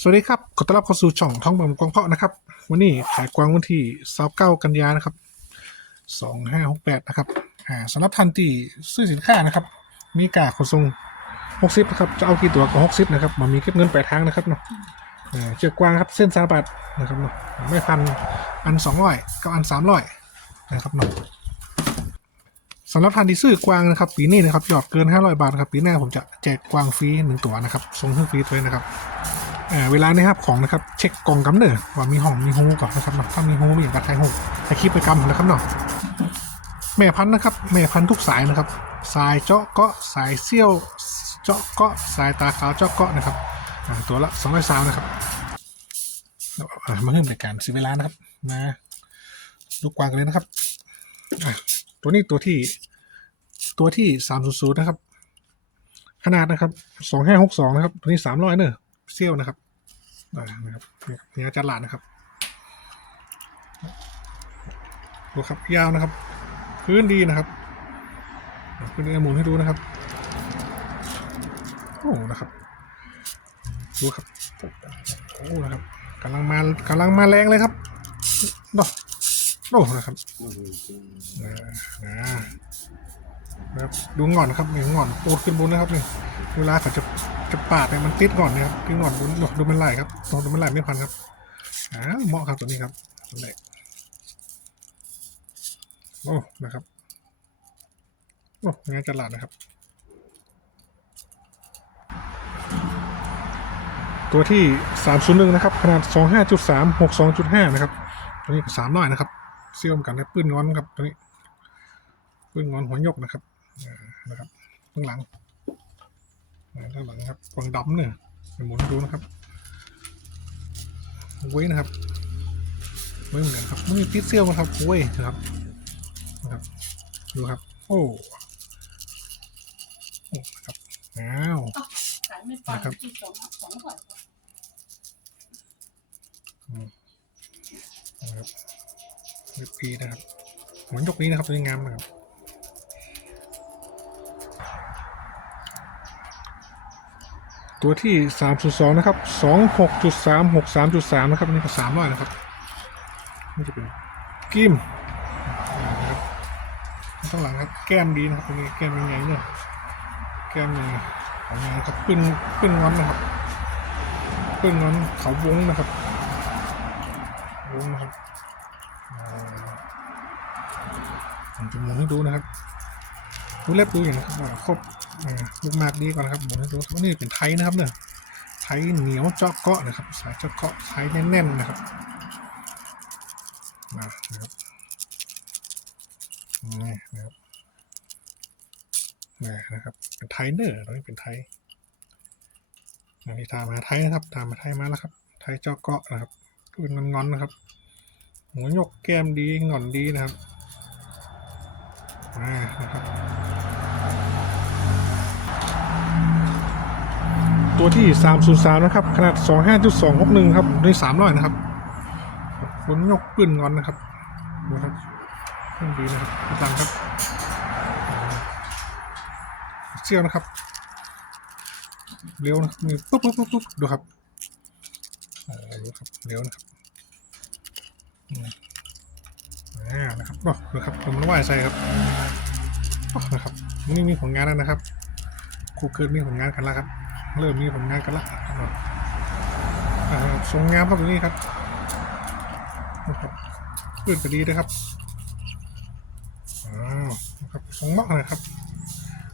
สวัสดีครับ ขอต้อนรับเข้าสู่ช่องท้องบำกองเพาะนะครับ วันนี้ขายกวางวันที่29กันยานะครับ2568นะครับอ่าสำหรับท่านที่ซื้อสินค้านะครับ มีกาขนส่ง60นะครับจะเอากี่ตัวก็60นะครับมันมีเก็บเงินแปลายทางนะครับเนาะเออเชือกกวางครับเส้นสาบาทนะครับเนาะไม่พันอัน200กับอัน300นะครับเนาะสำหรับท่านที่ซื้อกวางนะครับ ปีนี้นะครับยอดเกิน500บาทนะครับปีหน้าผมจะแจกกวางฟรีหนึ่งตัวนะครับส่งให้ฟรีด้วยนะครับ เวลานะครับของนะครับเช็คกล่องกำเนิดว่ามีห้องมีฮูก่อนนะครับเนาะถ้ามีฮูมีอย่างกระไทยฮูแต่คลิปไปกำนะครับเนาะแม่พันธุ์นะครับแม่พันธุ์ทุกสายนะครับ สายเจาะเกาะสายเซี่ยวเจาะเกาะสายตาขาวเจาะเกาะนะครับตัวละสองร้อยสามนะครับมาเริ่มรายการสิเวลานะครับมาดูกวางกันเลยนะครับตัวนี้ตัวที่ตัวที่สามศูนย์ศูนย์นะครับ ขนาดนะครับสองห้าหกสองนะครับ ตัวนี้สามร้อยเนอะ เซี่ยวนะครับอ่านะครับเนี่ยจัดหลาดนะครับดูครับยาวนะครับ พื้นดีนะครับอ่าพื้นดีหมุนให้ดูนะครับโอ้นะครับดูครับโอ้นะครับกำลังมากำลังมาแรงเลยครับดอกโอ้นะครับอ่าอ่า นะครับดูงอนครับนี่งอนปูดขึ้นบนนะครับนี่เวลาเขาจะจะปาดเนี่ยมันติดก่อนเนี่ยครับที่งอนบนดูมันไหลครับดูมันไหลไม่พันครับอ่าเหมาะครับตัวนี้ครับตัวแรกโอ้นะครับโอ้งานจัดหลาดนะครับ ตัวที่301นะครับ ขนาด25.3 62.5นะครับ ตัวนี้ก็3น้อยนะครับเซี่ยวเหมือนกันนะปื้นงอนครับตัวนี้ ปืนงอนหัวยกนะครับนะครับข้างหลังอ่าข้างหลังครับกวางดำเนี่ยหมุนดูนะครับเว้ยนะครับเว้ยเหมือนกันครับไม่มีปิดเซี่ยวนะครับเว้ยนะครับนะครับดูครับ โอ้โอ้ครับอ้าวนะครับที่สองสองร้อยนะครับยกปีนะครับหมอนยกนี้นะครับตัวนี้งามนะครับ ตัวที่สามจุดสองนะครับสองหกจุดสามหกสามจุดสามนะครับอันนี้ก็สามร้อยนะครับ นี่จะเป็นกิมนะครับข้างหลังครับ แก้มดีนะครับตรงนี้แก้มเป็นไงเนี่ย แก้มเป็นไงของไงครับขึ้นขึ้นงอนนะครับขึ้นงอนเขาวงนะครับวงนะครับผมจะหมุนให้ดูนะครับดูเล็บดูอย่างนะครับว่าครบ ลูกมากดีก่อนนะครับหมุนให้ดูว่านี่เป็นไทยนะครับเนี่ยไทยเหนียวเจาะเกาะนะครับ สายเจาะเกาะไทยแน่นๆนะครับมานะครับนี่นะครับนี่นะครับ เป็นไทยเนอร์ตรงนี้เป็นไทยนนี้ตามมาไทยนะครับ ตามมาไทยมาแล้วครับ ไทยเจาะเกาะนะครับเป็นงอนๆนะครับหัวยกแก้มดีหงอนดีนะครับอ่านะครับ ตัวที่ 303 นะครับ ขนาด 25.261 ครับด้วย300 นะครับหัวยกปืนงอนนะครับดูครับเครื่องดีนะครับดังครับเชี่ยวนะครับเร็วนะครับมีปุ๊บปุ๊บปุ๊บปุ๊บดูครับอ่าดูครับเร็วนะครับอ่านะครับก็นะครับผมน้ำวายใส่ครับอ๋อนะครับนี่มีผลงานแล้วนะครับครูเกิดมีผลงานกันแล้วครับ เริ่มมีผลงานกันแล้วนะครับทรงงามครับตรงนี้ครับนะครับเพื่อนก็ดีนะครับอ้าวนะครับทรงมาะเลยครับ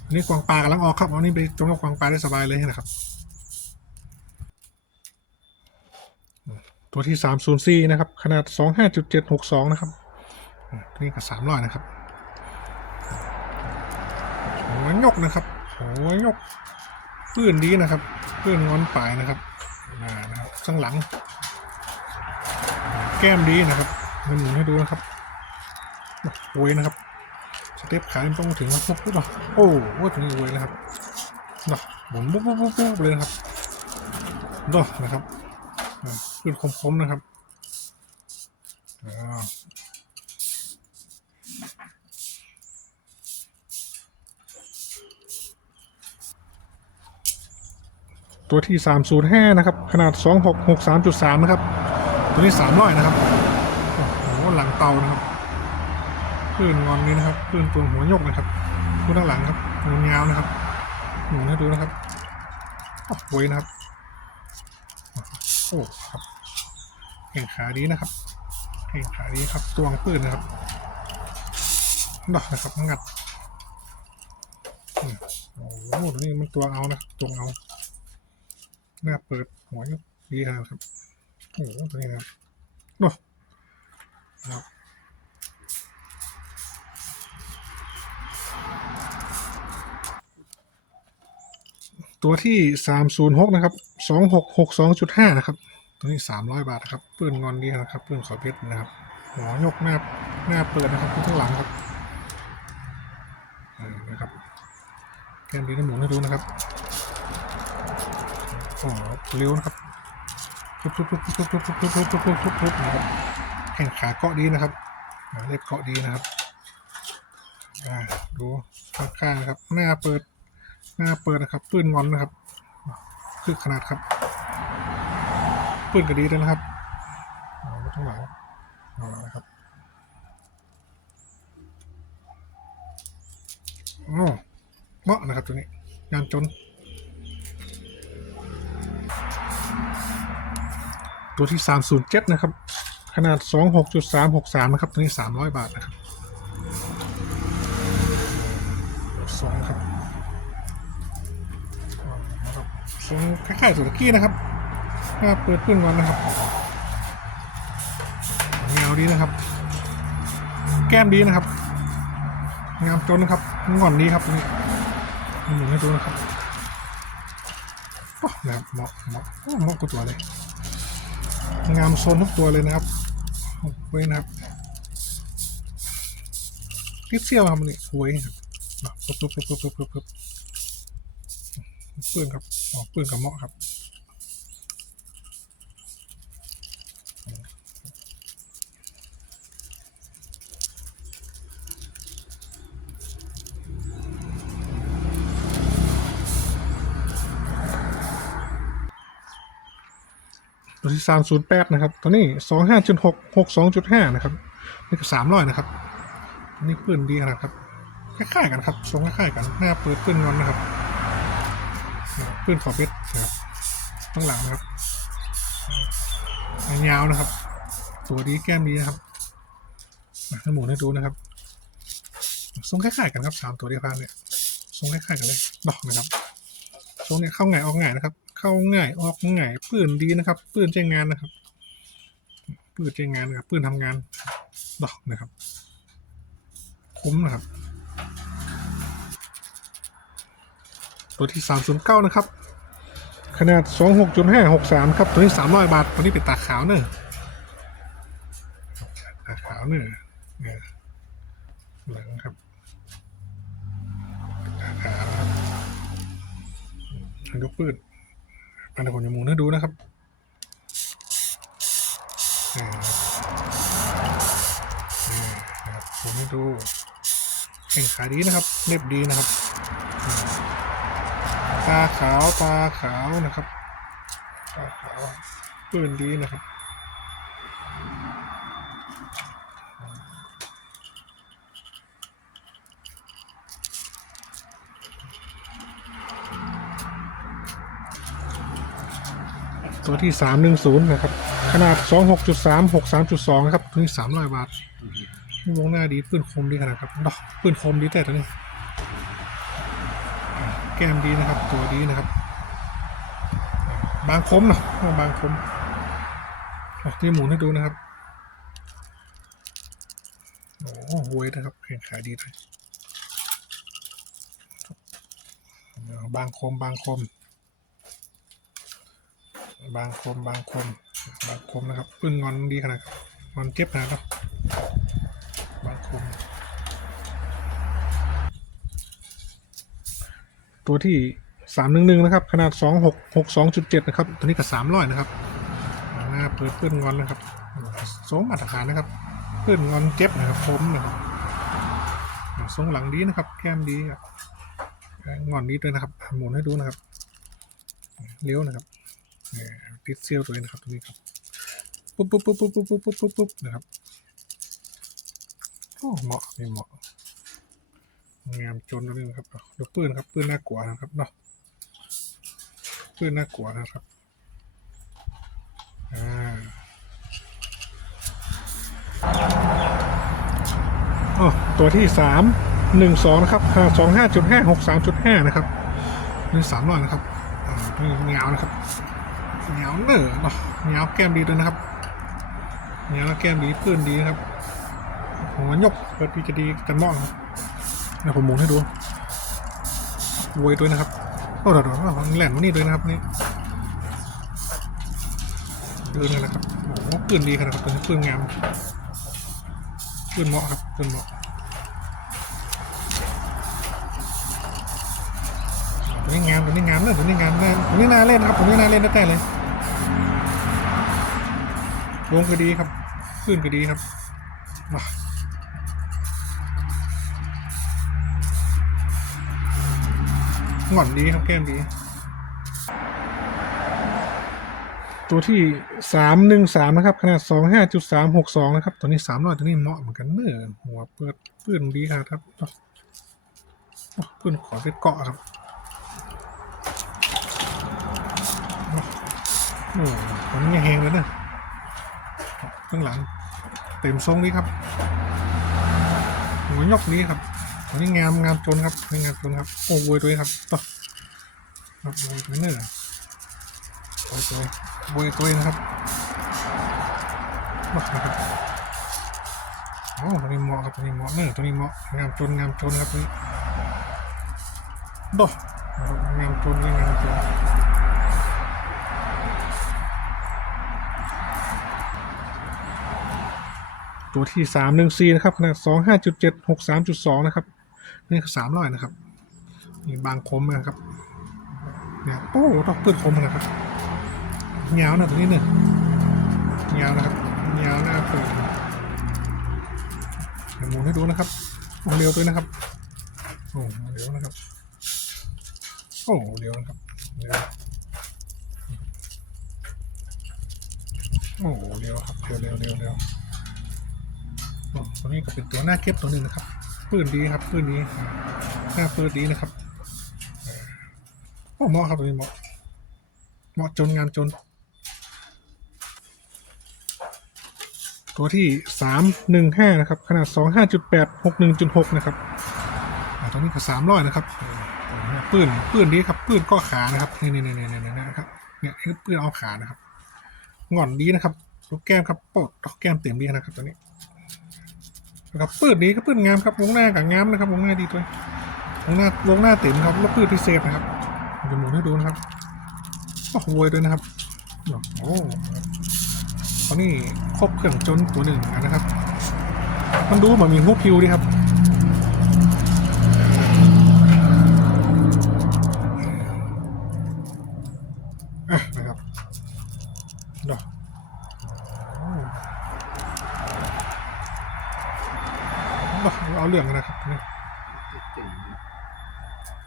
อันนี้กวางปลากำลังออกครับเอานี่ไปจงกับกวางปลาได้สบายเลยนะครับ ตัวที่304นย์สี่นะครับ ขนาด25.762นะครับอ่านี่ก็300นะครับหัวยกนะครับหัวยก ปื้นดีนะครับปื้นงอนปลายนะครับนะครับข้างหลัง แก้มดีนะครับหมุนให้ดูนะครับโวยนะครับสเต็ปขาต้องถึงปุ๊บปุ๊บอะโอ้โหถึงโวยนะครับนะหมุนปุ๊บปุ๊บปุ๊บเลยนะครับเนะนะครับอ่าขึ้นคมๆนะครับ ตัวที่สามศูนย์ห้านะครับ ขนาดสองหกหกสามจุดสามนะครับ ตัวนี้สามร้อยนะครับ โอ้โห หลังเตานะครับปืนงอนนี้นะครับปืนตัวหัวยกนะครับดูด้านหลังครับหมุนยาวนะครับหมุนให้ดูนะครับโอ้ยนะครับ โอ้ครับแข่งขาดีนะครับแข่งขาดีครับตวงปืนนะครับดอกนะครับงัดโอ้โหตัวนี้มันตัวเอานะครัวเอา หน้าเปิดหัวยกดีครับ โอ้โหตัวนี้นะครับโน่ครับตัวที่สามศูนย์หกนะครับสองหกหกสองจุดห้านะครับ ตัวนี้สามร้อยบาทนะครับปืนงอนดีนะครับปืนขอเพชรนะครับหัวยกหน้าหน้าเปิดนะครับข้างหลังครับนะครับแกมดีน้ำหมุนให้ดูนะครับ อ้โหเร็วนะครับทุบทุบทุบทุบทุบทุบทุบทุบทุบทุบทุบทุบนะครับ แข่งขาเกาะดีนะครับอ่าเล็บเกาะดีนะครับอ่าดูข้างๆนะครับ หน้าเปิด หน้าเปิดนะครับ ปืนงอนนะครับ คือขนาดครับ ปืนก็ดีด้วนะครับเอาทั้งหลังเอาละนะครับอ๋อเหมาะนะครับตัวนี้งานจน ตัวที่ 307 นะครับ ขนาด 26.363 นะครับ ตัวนี้ 300 บาทนะครับสองครับอ่านะครับทรงคล้ายๆสุดกี้นะครับหน้าเปิดปื้นวันนะครับเงาดีนะครับ แก้มดีนะครับ งามจนนะครับงอนดีครับตัวนี้หมุนให้ดูนะครับโอ้นะครับเหมาะเหมาะเหมาะกับตัวเลย งามโซนทุกตัวเลยนะครับหว้ยนะครับพิเซียวครับนี่หว้ยครับปุ๊บปุ๊บปุ๊บปุ๊บปุ๊บปุ๊บปุ๊บปืนครับอ๋อปืนกับเมาะครับ ตัวที่สามศูนย์แปดนะครับ ตัวนี้สองห้าจุดหกหกสองจุดห้านะครับ นี่ก็สามร้อยนะครับ นี่ปืนดีขนาดครับ คล้ายๆกันครับทรงคล้ายๆกันหน้าเปิดปืนงอนนะครับนะครับปืนขอบเพชรนะครับข้างหลังนะครับอ่ายาวนะครับ ตัวดีแก้มดีนะครับให้หมุนให้ดูนะครับทรงคล้ายๆกันครับสามตัวที่พานเนี่ยทรงคล้ายๆกันเลยดอกนะครับทรงเนี่ยเข้าง่ายออกง่ายนะครับ เข้าง่าย ออกง่ายปืนดีนะครับปืนใช้งานนะครับปืนใช้งานนะครับปืนทำงานดอกนะครับ คุ้มนะครับ ตัวที่สามศูนย์เก้านะครับ ขนาดสองหกจุดห้าหกสามครับ ตัวนี้สามร้อยบาท ตัวนี้เป็นตาขาวเนอะตาขาวเนอะเนี่ยหลังครับตาขาวครับยกปืน อันนี้ผมจะมุนให้ดูนะครับนี่นะครับผมให้ดูแข่งขาดีนะครับเรียบดีนะครับ ตาขาวตาขาวนะครับตาขาวปืนดีนะครับ ตัวที่สามหนึ่งศูนย์นะครับ ขนาดสองหกจุดสามหกสามจุดสองครับตัวนี้สามร้อยบาทวงหน้าดีปืนคมดีขนาดครับดอกปืนคมดีแต่ตัวนี้ แก้มดีนะครับ ตัวดีนะครับ บางคมเนาะบางคมอะที่หมุนให้ดูนะครับโอ้โหวยนะครับแข่งขายดีเลยบางคมบางคม บางคมบางคมบางคมนะครับปืนงอนดีขนาดครับงอนเจ็บขนาดเนาะบางคม ตัวที่สามหนึ่งหนึ่งนะครับ ขนาดสองหกหกสองจุดเจ็ดนะครับ ตัวนี้ก็สามร้อยนะครับหน้าเปิดปืนงอนนะครับสองมาตรฐานนะครับปืนงอนเจ็บนะครับคมนะครับทรงหลังดีนะครับ แก้มดีครับงอนดีด้วยนะครับ หมุนให้ดูนะครับ เลี้ยวนะครับ ติดเซียวตัวเองนะครับตรงนี้ครับปุ๊บปุ๊บปุ๊บปุ๊บปุ๊บปุ๊บปุ๊บปุ๊บปุ๊บนะครับโอ้เหมาะนี่เหมาะงามจนตัวนี้นะครับดูปืนครับปืนน่ากลัวนะครับเนาะปืนน่ากลัวนะครับอ่าอ๋อตัวที่สามหนึ่งสองนะครับสองห้าจุดห้าหกสามจุดห้านะครับนี่สามร้อยนะครับนี่เงานะครับ เงาเนอเนาะเงาแก้มดีด้วยนะครับเงาแล้วแก้มดีปืนดีนะครับหัวยกเปิดพีจะดีกันม้อครับเดี๋ยวผมหมุนให้ดูววยด้วยนะครับโอ้เดี๋ยวเดี๋ยวแหลมมานี่ด้วยนะครับนี่เดินเลยนะครับโอ้โหปืนดีขนาดครับเป็นปืนงามปืนเหมาะครับปืนเหมาะตัวนี้งามตัวนี้งามเลยตัวนี้งามนะตัวนี้น่าเล่นนะครับตัวนี้น่าเล่นได้แต่เลย วงก็ดีครับปืนก็ดีครับมาหงอนดีครับแก้มดี ตัวที่สามหนึ่งสามนะครับ ขนาดสองห้าจุดสามหกสองนะครับ ตัวนี้สามร้อยตัวนี้เหมาะเหมือนกันเนื้อหัวเปิดปืนดีครับครับอ๋อปืนขอเซตเกาะครับโอ้ตัวนี้แหงเลยนะ ข้างหลัง เต็มทรงนี้ครับ หัวยกนี้ครับตัวนี้งามงามจนครับงามจนครับโอ้โวยตัวนี้ครับต่อครับโวยตัวนี้เนอะโวยตัวโวยตัวนี้นะครับมาครับโอ้ตัวนี้เหมาะครับตัวนี้เหมาะเนอะตัวนี้เหมาะงามจนงามจนครับตัวนี้ดองามจนงามจน ตัวที่สามหนึ่งซีนะครับขนาดสองห้าจุดเจ็ดหกสามจุดสองนะครับ นี่คือสามร้อยนะครับนี่บางคมนะครับเนี่ยโอ้ต้องปืนคมนะครับยาวนะตัวนี้เนี่ยยาวนะครับยาวหน้าเปิดหมุนให้ดูนะครับเร็วด้วยนะครับโอ้เร็วนะครับโอ้เร็วนะครับเร็วโอ้เร็วครับเร็วเร็วเร็วเร็ว ตัวนี้ก็เป็นตัวหน้าเก็บตัวหนึ่งนะครับ ปืนดีครับ ปืนนี้หน้าปืนดีนะครับโอ้เหมาะครับตัวนี้เหมาะเหมาะจนงานจน ตัวที่สามหนึ่งห้านะครับ ขนาดสองห้าจุดแปดหกหนึ่งจุดหกนะครับตัวนี้ก็สามร้อยนะครับปืนปืนดีครับ ปืนก็ขานะครับนี่นี่นี่นี่นี่นะครับเนี่ยคือปืนเอาขานะครับง่อนดีนะครับลูกแก้มครับปอดลูกแก้มเต็มดีนะครับตัวนี้ นะครับปืดนี้ก็ปืดงามครับลงหน้ากับงามนะครับลงหน้าดีด้วยลงหน้าลงหน้าเต็มครับแล้วปืดพิเศษนะครับจะหมุนให้ดูนะครับโอ้โหวยด้วยนะครับโอ้ตอนนี้ครบเครื่องจนตัวหนึ่งนะครับ มันดูเหมือนมีฮุกคิวดีครับ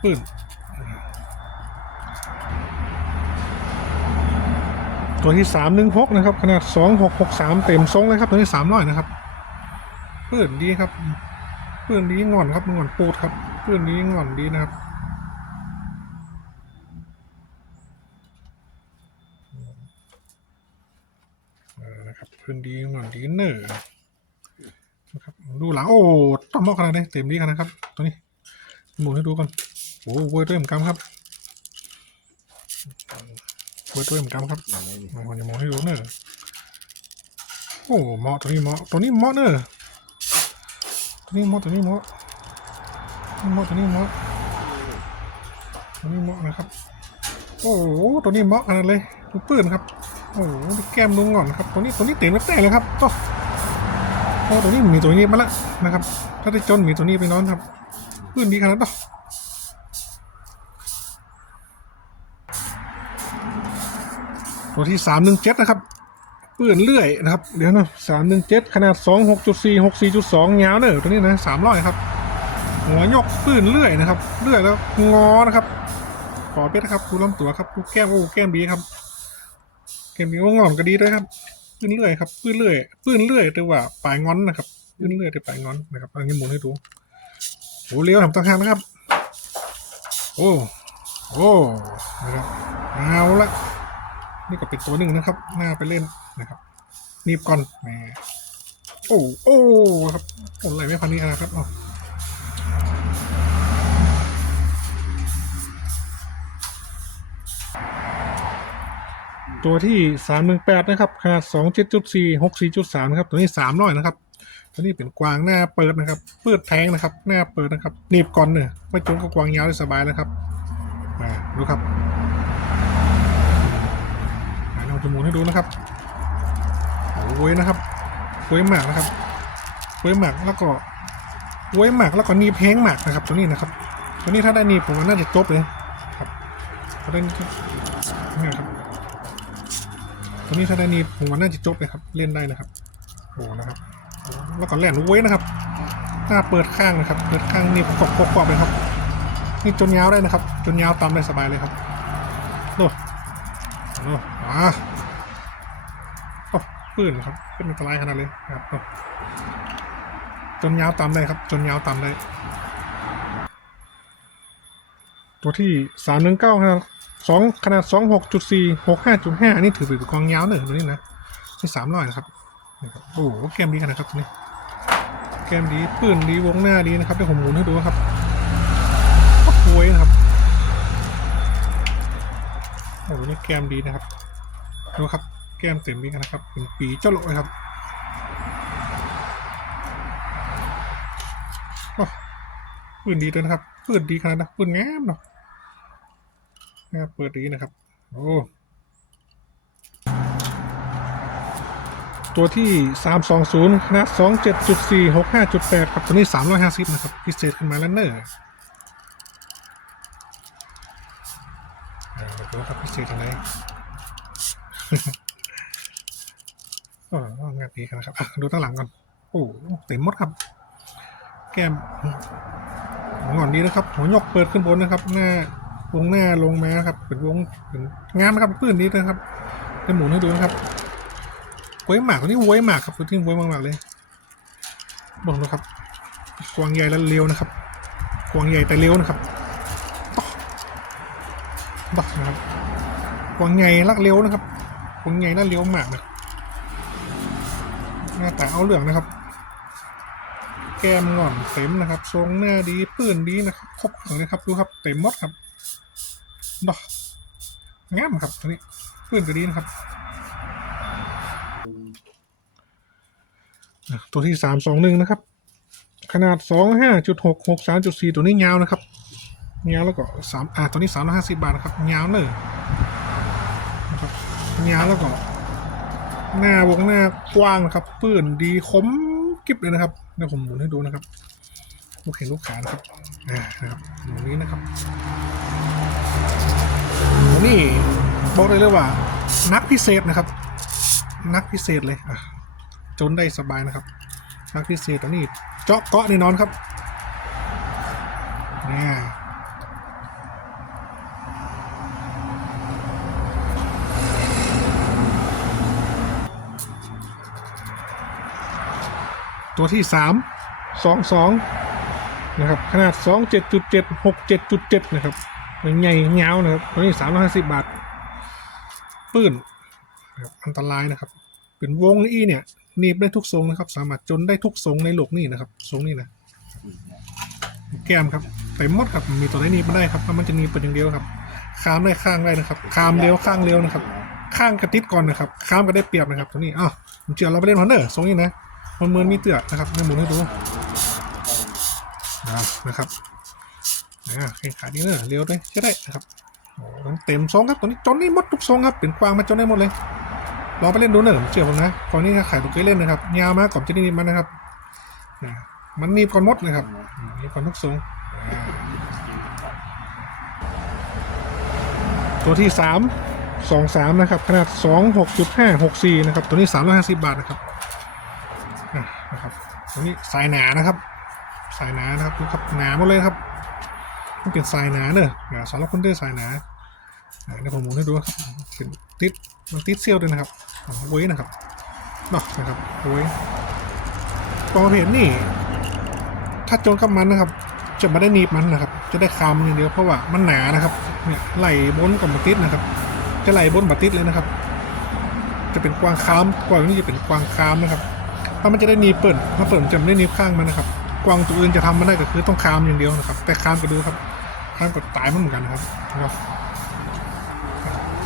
ปืนตัวที่สามหนึ่งหกนะครับ ขนาดสองหกหกสามเต็มทรงเลยครับ ตัวนี้สามร้อยนะครับปืนดีครับปืนดีงอนครับงอนปูดครับปืนดีงอนดีนะครับนะครับปืนดีงอนดีเนอร์นะครับดูหลังโอ้ต้องมอกขนาดนี้เต็มดีขนาดนะครับ ตัวนี้หมุนให้ดูก่อน โอ้โวยด้วยเหมือนกันครับโวยด้วยเหมือนกันครับมันจะมองให้ดูเนอะโอ้เหมาะตัวนี้เหมาะตัวนี้เหมาะเนอะตัวนี้เหมาะตัวนี้เหมาะตัวนี้เหมาะตัวนี้เหมาะตัวนี้เหมาะนะครับ โอ้ตัวนี้เหมาะขนาดเลยดูปืนครับโอ้แก้มดูงอนครับตัวนี้ตัวนี้เต็มแล้วแต่เลยครับโอ้โอ้ตัวนี้มีตัวนี้มาละนะครับ ถ้าได้จนมีตัวนี้ไปนอนครับพื้นดีขนาดนั้น ตัวที่สามหนึ่งเจ็ดนะครับปืนเลื่อยนะครับ เดี๋ยวนะสามหนึ่งเจ็ดขนาดสองหกจุดสี่หกสี่จุดสองยาวเนอะตัวนี้นะสามร้อยครับ หัวยกปืนเลื่อยนะครับเลื่อยแล้วงอนะครับอเป็ดนะครับดูลำตัวครับดูแก้มโอ้แก้มดีครับแก้มดีว่างอนก็ดีด้วยครับปื้นเลื่อยครับปื้นเลื่อยปื้นเลื่อยแต่ว่าปลายงอนนะครับปื้นเลื่อยแต่ปลายงอนนะครับอันนี้หมุนให้ดูโอ้เลี้ยวทำตั้งหางนะครับ โอ้โอ้นะครับเอาละ นี่ก็เป็นตัวหนึ่งนะครับ หน้าไปเล่นนะครับนีบก่อนแหมโอ้โอ้ครับโอ้ไหลไม่พันนี้นะครับอ๋อตัวที่สามหนึ่งแปดนะครับขนาดสองเจ็ดจุดสี่หกสี่จุดสามนะครับ ตัวนี้สามร้อยนะครับ ตัวนี้เป็นกวางหน้าเปิดนะครับ เปิดแทงนะครับ หน้าเปิดนะครับหนีบก่อนเนี่ยไม่จนกับกวางยาวได้สบายนะครับ มาดูครับ จะหมุนให้ดูนะครับโอ้ยนะครับโว้ยหมากนะครับโว้ยหมากแล้วก็โว้ยหมากแล้วก็นีบแห้งหมากนะครับ ตัวนี้นะครับ ตัวนี้ถ้าได้นีผมว่าน่าจะจบเลยครับถ้าได้นี่ครับตัวนี้ถ้าได้นี่ผมว่าน่าจะจบเลยครับ เล่นได้นะครับโอ้นะครับ แล้วก็แหลนไว้ยนะครับหน้าเปิดข้างนะครับเปิดข้างนี่กบกบกบเลยครับนี่จนยาวได้นะครับ จนยาวตามได้สบายเลยครับโน่โน่อ่า ปืนครับเป็นอันตรายขนาดเลยนะครับจนยาวตามได้ครับ จนยาวตามได้ ตัวที่สามหนึ่งเก้าครับสองขนาดสองหกจุดสี่หกห้าจุดห้าอันนี้ถือเป็นกองยาวหนึ่งตัวนี้นะนี่สามร้อยนะครับโอ้โหแกมดีขนาดครับตัวนี้แกมดีปืนดีวงหน้าดีนะครับเดี๋ยวผมหมุนให้ดูครับก็หวยนะครับโอ้โหนี่แกมดีนะครับดูครับ แก้มเต็มดีกันนะครับ เป็นปีเจ้าโลเลยครับโอ้ปืนดีด้วยนะครับปืนดีขนาดนะปืนงามเนาะนะเปิดดีนะครับ โอ้ ตัวที่ 320ขนาด27.4 65.8 ครับ ตัวนี้ 350 นะครับ พิเศษขึ้นมาแล้วเนอร์อ่าดูครับพิเศษอะไรอ๋ งานดีกันนะครับดูตั้งหลังก่อนโอ้เต็มหมดครับ แก้มหัวงอนดีนะครับ หัวยกเปิดขึ้นบนนะครับ หน้าวงหน้าลงมาครับ เป็นวงเป็นงานนะครับปื้นนี้นะครับจะหมุนให้ดูนะครับไว้หมากตัวนี้ไว้หมากครับตัวที่ไว้มากๆเลยบอกดูครับกวางใหญ่แล้วเร็วนะครับกวางใหญ่แต่เร็วนะครับบักนะครับกวางใหญ่ลักเร็วนะครับกวางใหญ่แล้วเร็วมากนะ หน้าตาเอาเหลืองนะครับ แก้มงอนเต็มนะครับ ทรงหน้าดีปื้นดีนะครับครบขังนะครับดูครับเต็มหมดครับดอกงามครับตัวนี้เพื่อนตัวนี้นะครับตัวที่สามสองหนึ่งนะครับ ขนาดสองห้าจุดหกหกสามจุดสี่ตัวนี้ยาวนะครับยาวแล้วก็สามอ่าตัวนี้สามร้อยห้าสิบบาทนะครับยาวเลยนะครับยาวแล้วก็ หน้าวงหน้ากว้างนะครับปื้นดีคมกิบเลยนะครับเดี๋ยวผมหมุนให้ดูนะครับลูกเห็นลูกขานะครับอ่านะครับหมุนนี้นะครับนี้บอกเลยเลยว่า นักพิเศษนะครับ นักพิเศษเลยอะจนได้สบายนะครับ นักพิเศษตัวนี้เจาะเกาะแน่นอนครับเนี่ย ตัวที่สามสองสองนะครับขนาดสองเจ็ดจุดเจ็ดหกเจ็ดจุดเจ็ดนะครับใหญ่เงาวนะครับตัวนี้สามร้อยห้าสิบบาทปื้นอันตรายนะครับ เป็นวงอีเนี่ยหนีบได้ทุกทรงนะครับ สามารถจนได้ทุกทรงในโลกนี้นะครับทรงนี้นะแก้มครับเต็มหมดครับมีตัวไหนหนีบไม่ได้ครับเพรามันจะหนีบเป็นอย่างเดียวครับข้ามได้ข้างได้นะครับข้ามเร็วข้างเร็วนะครับ ข้างกระติดก่อนนะครับ ข้ามก็ได้เปรียบนะครับ ตัวนี้อ้าวผมเชื่อเราไปเล่นฮอนเนอร์ทรงนี้นะ มันเหมือนมีเตือกนะครับให้หมุนให้ดูนะครับอ่าแข่งขาดีเนอะเร็วด้วยใช่ได้นะครับโอ้เต็มทรงครับตัวนี้จนนี่หมดทุกทรงครับเป็นกวางมาจนได้หมดเลยลองไปเล่นดูเนอะเชื่อผมนะก่อนนี้ถ้าขายตัวเคยเล่นนะครับยาวมากก่อนจะนิบมันนะครับมันนีบก่อนมดเลยครับมนีบก่อนทุกทรงตัวที่สามสองสามนะครับขนาดสองหกจุดห้าหกสี่นะครับตัวนี้สามร้อยห้าสิบบาทนะครับ ตัวนี้สายหนานะครับ สายหนานะครับดูครับหนาหมดเลยครับมันเป็นสายหนาเนอะอ่าสำหรับคนที่สายหนาเดี๋ยวผมหมุนให้ดูครับเป็นติดมันติดเซี่ยวด้วยนะครับเว้ยนะครับเนาะนะครับเว้ยกองประเภทนี่ ถ้าโจนกับมันนะครับ จะไม่ได้หนีบมันนะครับ จะได้คามอย่างเดียวเพราะว่ามันหนานะครับเนี่ยไหลบนกับบัติดนะครับ จะไหลบนบัติดเลยนะครับ จะเป็นกวางคามกวางนี่จะเป็นกวางคามนะครับ ถ้ามันจะได้หนีเปิดถ้าเปิดมันจะไม่ได้หนีข้างมันนะครับกวางตัวอื่นจะทำมันได้ก็คือต้องคามอย่างเดียวนะครับ แต่คามก็ดูครับคามก็ตายมันเหมือนกันนะครับนะครับ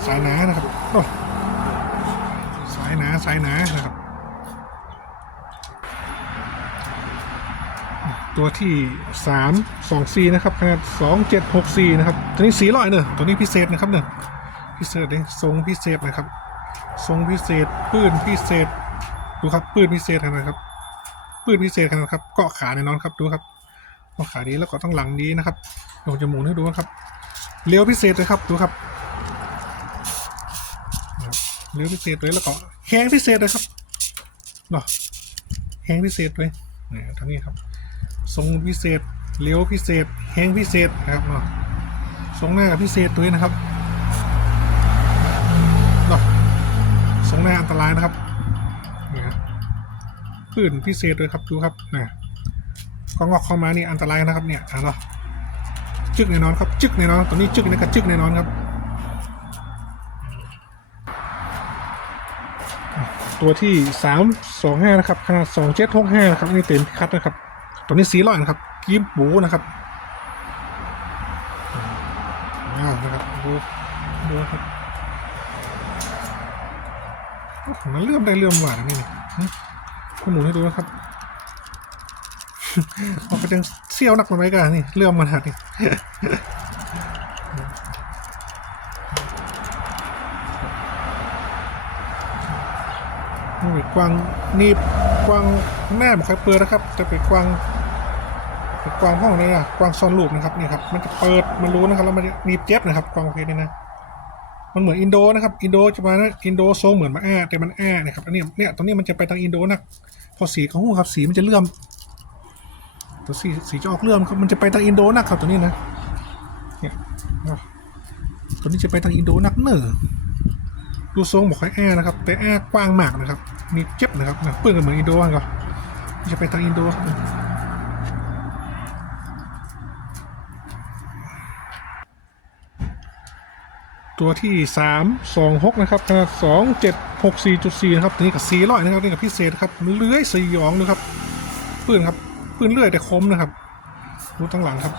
สายหนานะครับโอ้สายหนาสายหนานะครับ ตัวที่สามสองซีนะครับขนาดสองเจ็ดหกซีนะครับ ตัวนี้สีลอยเนอะตัวนี้พิเศษนะครับเนอะพิเศษเลยทรงพิเศษนะครับ ทรงพิเศษปืนพิเศษ ดูครับปืนพิเศษนาดครับปืนพิเศษนาดครับเกาะขาแน่นอนครับดูครับเกาะขาดีแล้วก็ต้องหลังดีนะครับเดี๋ยวผมจะหมุนให้ดูนะครับเลี้ยวพิเศษเลยครับดูครับเลี้ยวพิเศษเลยแล้วก็แห้งพิเศษเลยครับเนาะแห้งพิเศษเลยนี่ทั้งนี้ครับทรงพิเศษเลี้ยวพิเศษแห้งพิเศษนะครับเนาะทรงหน้ากับพิเศษด้วยนะครับเนาะทรงหน้าอันตรายนะครับ ปืนพิเศษเลยครับดูครับนะก็งอกเข้ามานี่อันตรายนะครับเนี่ยอะเนาะจึกแน่นอนครับจึกแน่นอนตัวนี้จึกนี่ก็จึกแน่นอนครับ ตัวที่สามสองห้านะครับขนาดสองเจ็ดหกห้านะครับอันนี่เต็มพิคัดนะครับ ตัวนี้สีร้อยนะครับกีมบูนะครับอ่านะครับดูดูครับมันเลื่อมได้เลื่อมหวานนี่นี่ หึข้อมูลให้ดูนะครับออกไปจังเซี่ยวนักมันไหมกันนี่เลื่อมมันหัดนี่นี่กวางนี่กวางแม่ไม่ค่อยเปิดนะครับ จะเป็นกวางกวางห้องนี้อะกวางซอนลูกนะครับนี่ครับ มันจะเปิดมันรู้นะครับแล้วมันมีเจ็บนะครับกวางประเภทนี้นะ มันเหมือนอินโดนะครับอินโดจะมาอินโดทรงเหมือนมาแอ้แต่มันแอ้นะครับอันนี้เนี่ยตรงนี้มันจะไปทางอินโดนักพอสีของหูครับสีมันจะเลื่อมตัวสีสีจะออกเลื่อมครับมันจะไปทางอินโดนักครับตัวนี้นะเนี่ยตัวนี้จะไปทางอินโดนักเนอดูทรงบอกให้แอร์นะครับ แต่แอร์กว้างมากนะครับ มีเจ็บนะครับนะเปื้อนกันเหมือนอินโดก็จะไปทางอินโดครับ ตัวที่สามสองหกนะครับขนาดสองเจ็ดหกสี่จุดสี่นะครับตัวนี้กับสี่ร้อยนะครับนี่กับพิเศษครับเลื้อยสยองนะครับปืนครับปืนเลื่อยแต่คมนะครับดูตั้งหลังครับ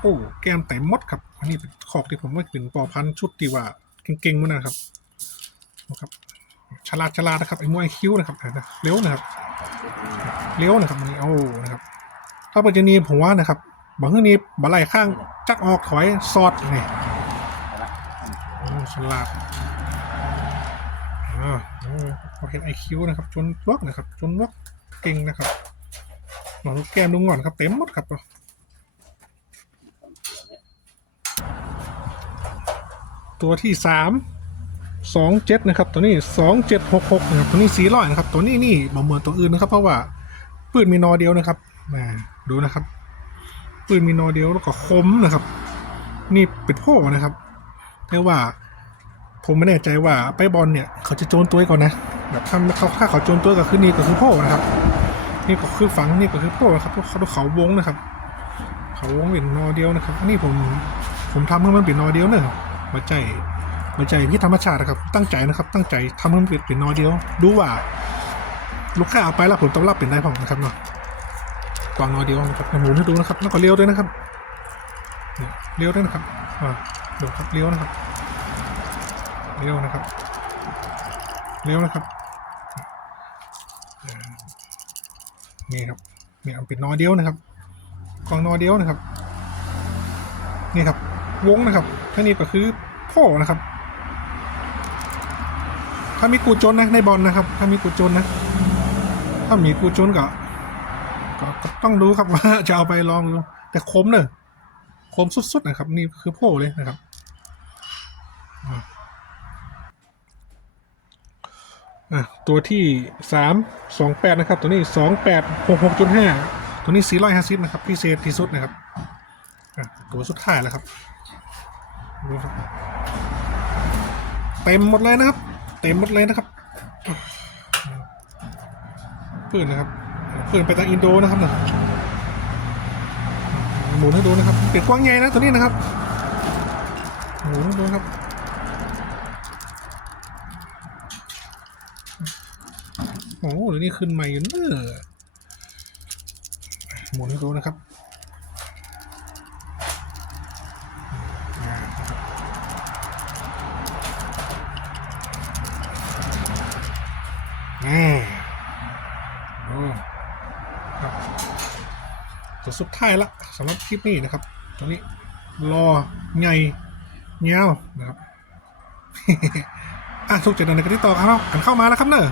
โอ้แก้มแต่มดครับอันนี้เป็นขอกที่ผมว่าเป็นปอพันชุดที่ว่าเก่งๆมั้งนะครับนะครับฉลาดฉลาดนะครับไอ้มวยคิ้วนะครับอะนะเร็วนะครับเร็วนะครับนี่โอ้นะครับ ถ้าปัจจุบันผมว่านะครับบางทีนี้บัลไลข้างจักออกถอยซอดนี่ ฉลาดอ่าพอเห็นไอคิวนะครับ จนวอกนะครับ จนวอกเก่งนะครับหนองแก้มลุงก่อนครับเต็มหมดครับตัวที่สามสองเจ็ดนะครับ ตัวนี้สองเจ็ดหกหกนะครับ ตัวนี้สีร้อยนะครับ ตัวนี้นี่บ่เหมือนตัวอื่นนะครับ เพราะว่าปืนมีนอเดียวนะครับมาดูนะครับ ปืนมีนอเดียวแล้วก็คมนะครับ นี่เป็นโพ่นะครับแต่ว่า ผมไม่แน่ใจว่าไปบอลเนี่ยเขาจะโจนตัวก่อนนะแบบถ้าเขาถ้าเขาโจนตัวก็คือนี่ก็คือโพ่นะครับ นี่ก็คือฝังนี่ก็คือโพ่นะครับเขาเขาวงนะครับ เขาวงเป็นนอเดียวนะครับอันนี้ผมผมทำให้มันเป็นนอเดียวเนอะหัวใจม่ใจพี่ธรรมชาตินะครับ ตั้งใจนะครับ ตั้งใจทำให้มันเป็นนนอเดียว ดูว่า ลูกค้าเอาไปแล้วผลตอบรับเป็นได้ผมนะครับเนาะกวางนอเดียวนะครับหมุนให้ดูนะครับแล้วก็เลี้ยวด้วยนะครับเนี่ยเลี้ยวด้วยนะครับอ่าดูครับเลี้ยวนะครับ เลี้ยวนะครับเลี้ยวนะครับนี่ครับเนี่ยเป็นนอเดียวนะครับกวางนอเดียวนะครับนี่ครับ วงนะครับท่านี้ก็คือพ่อนะครับ ถ้ามีกูจนนะในบอลนะครับ ถ้ามีกูจนนะ ถ้ามีกูจนก็ก็ก็ต้องดูครับว่าจะเอาไปลองดูแต่คมเนอะคมสุดๆนะครับ นี่คือโพ่เลยนะครับ อะตัวที่สามสองแปดนะครับ ตัวนี้สองแปดหกหกจุดห้าตัวนี้สี่ร้อยห้าสิบนะครับพิเศษที่สุดนะครับอะตัวสุดท้ายแล้วครับดูครับ เต็มหมดเลยนะครับ เต็มหมดเลยนะครับเพื่อนนะครับเพื่อนไปทางอินโดนะครับนะหมุนให้ดูนะครับเป็ดกว้างใหญ่นะตัวนี้นะครับหมุนให้ดูครับ หเดี๋ยวนี้ขึ้นใหม่อยู่เนอะหมุนให้ดูนะครับนะครับอืมโอ้ครับตัวสุดท้ายละสำหรับคลิปนี้นะครับตัวนี้รอใหญ่เงาวนะครับอะทุกเจ็ดเดือนในกันที่ต่อครับกันเข้ามาแล้วครับเนอะ